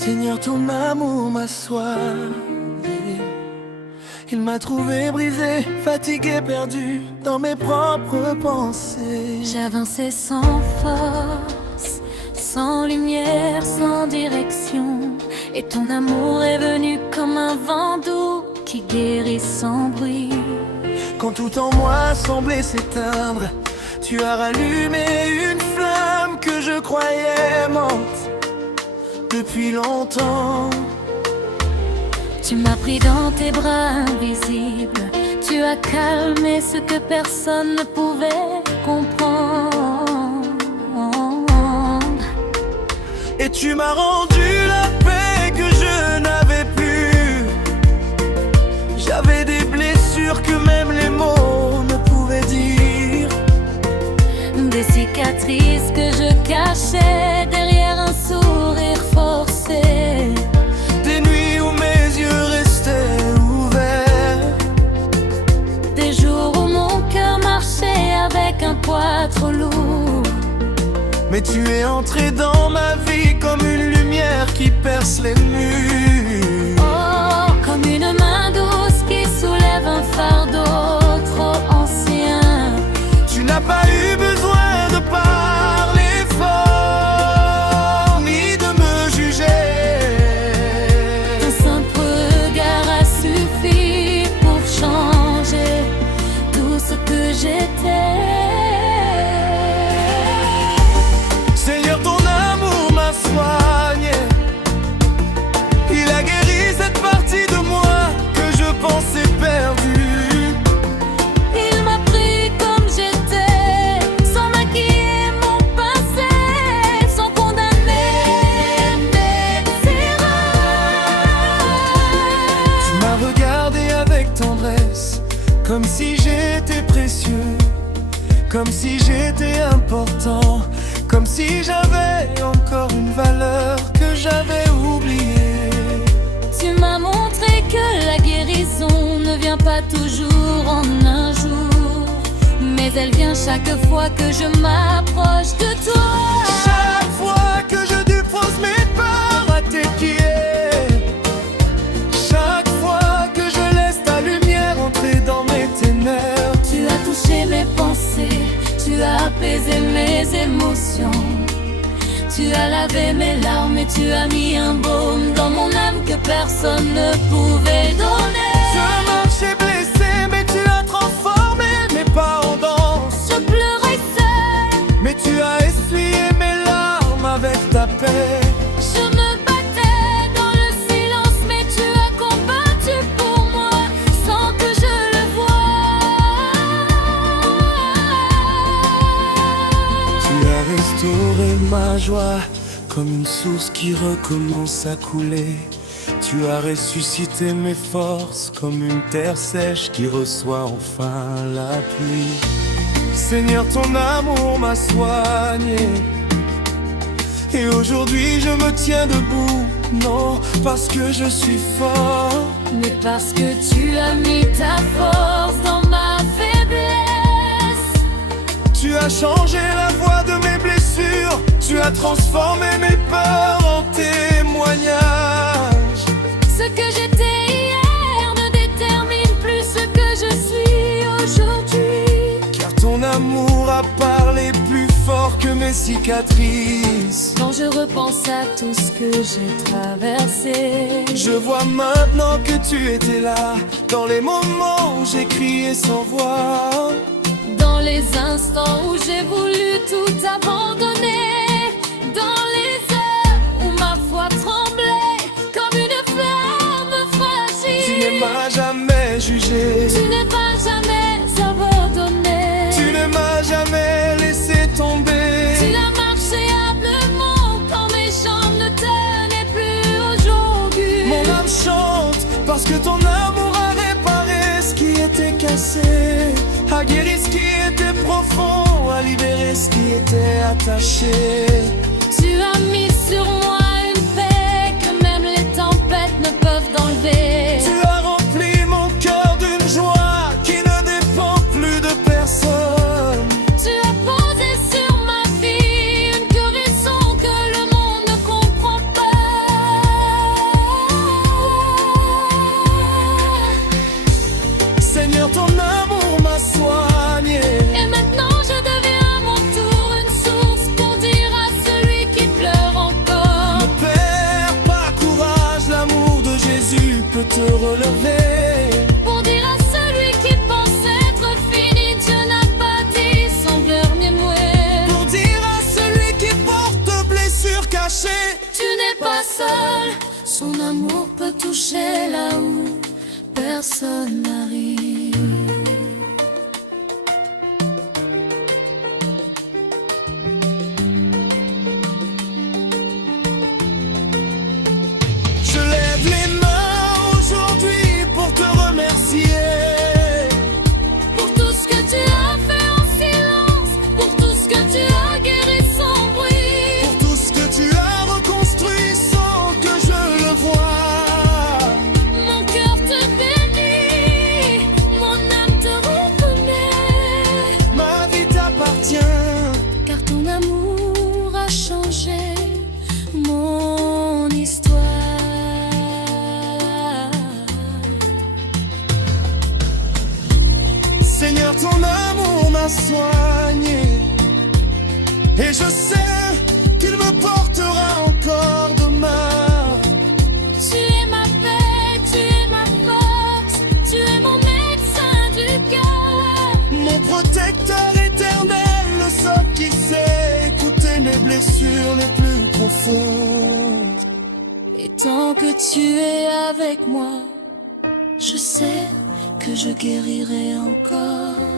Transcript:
Seigneur, ton amour m'a soigné. Il m'a trouvé brisé, fatigué, perdu dans mes propres pensées. J'avançais sans force, sans lumière, sans direction. Et ton amour est venu comme un vent doux qui guérit sans bruit. Quand tout en moi semblait s'éteindre, tu as rallumé une flamme que je croyais morte depuis longtemps. Tu m'as pris dans tes bras invisibles. Tu as calmé ce que personne ne pouvait comprendre. Et tu m'as rendu la paix que je n'avais plus. J'avais des blessures que même les mots ne pouvaient dire. Des cicatrices que je cachais derrière un sourire forcé. Des nuits où mes yeux restaient ouverts. Des jours où mon cœur marchait avec un poids trop lourd. Mais tu es entré dans ma vie comme une lumière qui perce les murs. Oh, comme une main douce qui soulève un fardeau trop ancien. Tu n'as pas eu besoin de parler fort, ni de me juger. Un simple regard a suffi pour changer tout ce que j'étais. Seigneur, ton amour m'a soigné. Il a guéri cette partie de moi que je pensais perdue. Il m'a pris comme j'étais, sans maquiller mon passé, sans condamner mes erreurs. Tu m'as regardé avec tendresse, comme si j'étais précieux, comme si j'étais important, comme si j'avais encore une valeur que j'avais oubliée. Tu m'as montré que la guérison ne vient pas toujours en un jour, mais elle vient chaque fois que je m'approche de toi. Chaque fois que je dépose mes peurs à tes pieds, chaque fois que je laisse ta lumière entrer dans mes ténèbres. Tu as touché mes pensées, tu as apaisé mes émotions. Tu as lavé mes larmes et tu as mis un baume dans mon âme que personne ne pouvait donner. Je marchais blessé, mais tu as transformé mes pas en danse. Je pleurais seule, Mais tu as essuyé mes larmes avec ta paix. je me battais dans le silence, mais tu as combattu pour moi sans que je le voie. Tu as restauré ma joie comme une source qui recommence à couler. Tu as ressuscité mes forces comme une terre sèche qui reçoit enfin la pluie. Seigneur, ton amour m'a soigné. Et aujourd'hui je me tiens debout, non parce que je suis fort, Mais parce que tu as mis ta force dans ma faiblesse. tu as changé la voix de mes blessures. Tu as transformé mes peurs en témoignages. Ce que j'étais hier ne détermine plus ce que je suis aujourd'hui. Car ton amour a parlé plus fort que mes cicatrices. Quand je repense à tout ce que j'ai traversé, Je vois maintenant que tu étais là, dans les moments où j'ai crié sans voix. dans les instants où j'ai voulu tout abandonner, dans les heures où ma foi tremblait comme une flamme fragile. Tu ne m'as jamais jugé, Tu ne m'as jamais abandonné. tu ne m'as jamais laissé tomber. Tu l'as marché humblement quand mes jambes ne tenaient plus aujourd'hui. Mon âme chante parce que ton amour a réparé ce qui était cassé, a guéri ce qui était profond, a libéré ce qui était attaché. Tu as mis sur moi une paix que même les tempêtes ne peuvent enlever. Tu as rempli mon cœur d'une joie qui ne dépend plus de personne. Tu as posé sur ma vie une guérison que le monde ne comprend pas. se relever. Pour dire à celui qui pense être fini, Dieu n'a pas dit son dernier mot. Pour dire à celui qui porte blessure cachée, Tu n'es pas seul, son amour peut toucher là où personne n'arrive. je lève les mains aujourd'hui pour te remercier. Pour tout ce que tu as fait en silence, pour tout ce que tu as guéri sans bruit, Pour tout ce que tu as reconstruit sans que je le voie. mon cœur te bénit, mon âme te reconnaît, Ma vie t'appartient. car ton amour a changé mon histoire. Seigneur, ton amour m'a soigné. Et je sais qu'il me portera encore demain. Tu es ma paix, tu es ma force, tu es mon médecin du cœur. Mon protecteur éternel, le seul qui sait écouter mes blessures les plus profondes. Et tant que tu es avec moi, je sais que je guérirai encore.